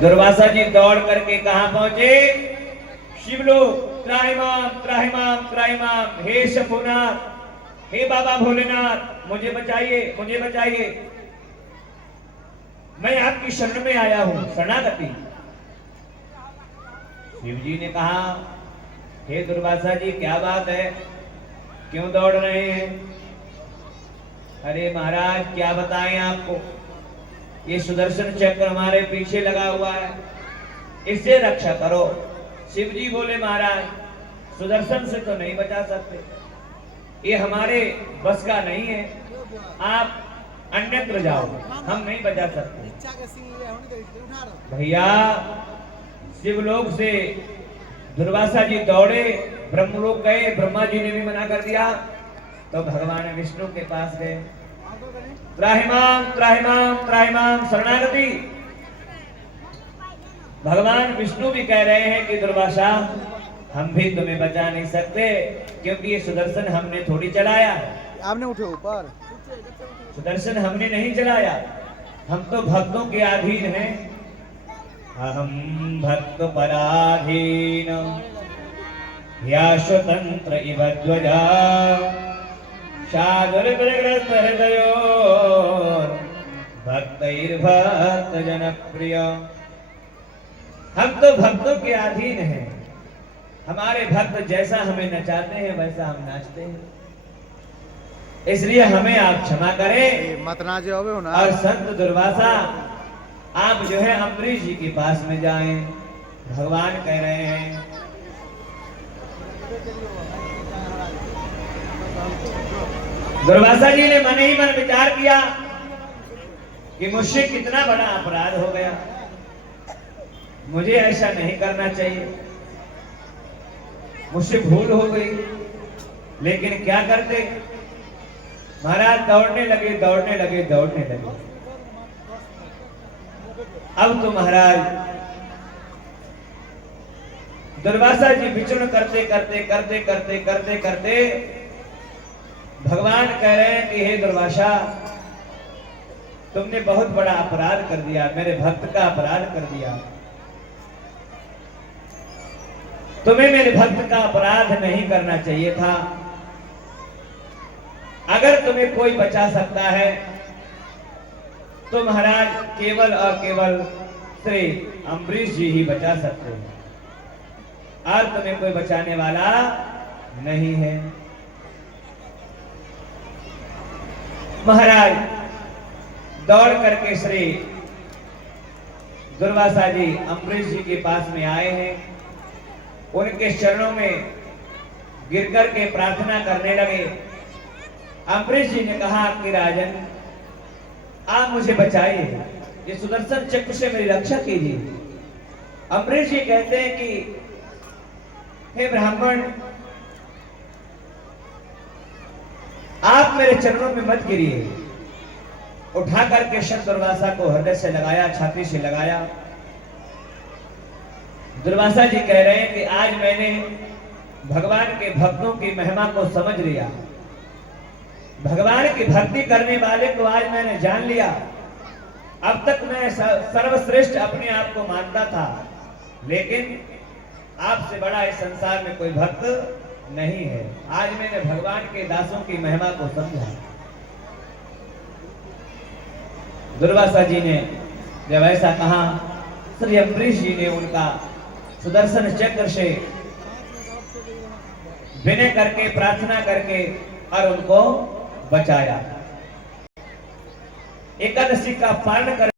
दुर्वासा जी दौड़ करके कहां पहुंचे? शिवलोक। त्राहिमाम त्राहिमाम त्राहिमाम, हे शंभुनाथ, हे बाबा भोलेनाथ, मुझे बचाइए, मुझे बचाइए, मैं आपकी शरण में आया हूं, शरणागति। शिव जी ने कहा, हे दुर्वासा जी क्या बात है, क्यों दौड़ रहे हैं? अरे महाराज क्या बताएं आपको, ये सुदर्शन चक्र हमारे पीछे लगा हुआ है, इससे रक्षा करो। शिव जी बोले, महाराज सुदर्शन से तो नहीं बचा सकते, ये हमारे बस का नहीं है, आप अन्यत्र जाओ, हम नहीं बचा सकते। भैया शिवलोक से दुर्वासा जी दौड़े, ब्रह्मलोक गए, ब्रह्मा जी ने भी मना कर दिया, तो भगवान विष्णु के पास गए। त्राहिमाम त्राहिमाम त्राहिमाम, शरणागति। भगवान विष्णु भी कह रहे हैं कि दुर्वासा हम भी तुम्हें बचा नहीं सकते, क्योंकि ये सुदर्शन हमने थोड़ी चलाया है। आपने उठे ऊपर, सुदर्शन हमने नहीं चलाया, हम तो भक्तों के अधीन हैं। अहम भक्त पराधीन या स्वतंत्र इव ध्वजा शादुर्भृत हृदयो भक्तैर्भक्त जनप्रिय। हम तो भक्तों के अधीन हैं, हमारे भक्त जैसा हमें नचाते हैं वैसा हम नाचते हैं, इसलिए हमें आप क्षमा करें। मत नाचे होवे ना। और संत दुर्वासा आप जो है अम्बरीश जी के पास में जाएं, भगवान कह रहे हैं। दुर्वासा जी ने मन ही मन विचार किया कि मुझसे कितना बड़ा अपराध हो गया, मुझे ऐसा नहीं करना चाहिए, मुझसे भूल हो गई, लेकिन क्या करते? महाराज दौड़ने लगे दौड़ने लगे दौड़ने लगे। अब तो महाराज दुर्वासा जी विचरण करते करते करते करते करते करते भगवान कह रहे हैं कि हे दुर्वासा, तुमने बहुत बड़ा अपराध कर दिया, मेरे भक्त का अपराध कर दिया, तुम्हें मेरे भक्त का अपराध नहीं करना चाहिए था। अगर तुम्हें कोई बचा सकता है तो महाराज केवल और केवल श्री अम्बरीश जी ही बचा सकते हैं, और तुम्हें कोई बचाने वाला नहीं है। महाराज दौड़ करके श्री दुर्वासा जी अम्बरीश जी के पास में आए हैं, उनके चरणों में गिर करके प्रार्थना करने लगे। अम्बरीश जी ने कहा कि राजन आप मुझे बचाइए, ये सुदर्शन चक्र से मेरी रक्षा कीजिए। अम्बरीश जी कहते हैं कि हे ब्राह्मण, आप मेरे चरणों में मत गिरिए। उठा करके शब्द दुर्वासा को हृदय से लगाया, छाती से लगाया। दुर्वासा जी कह रहे हैं कि आज मैंने भगवान के भक्तों की महिमा को समझ लिया, भगवान की भक्ति करने वाले को आज मैंने जान लिया। अब तक मैं सर्वश्रेष्ठ अपने आप को मानता था, लेकिन आपसे बड़ा इस संसार में कोई भक्त नहीं है। आज मैंने भगवान के दासों की महिमा को समझा। दुर्वासा जी ने जब ऐसा कहा, श्री अम्बरीश जी ने उनका सुदर्शन चक्र से विनय करके प्रार्थना करके और उनको बचाया। एकादशी का पारण कर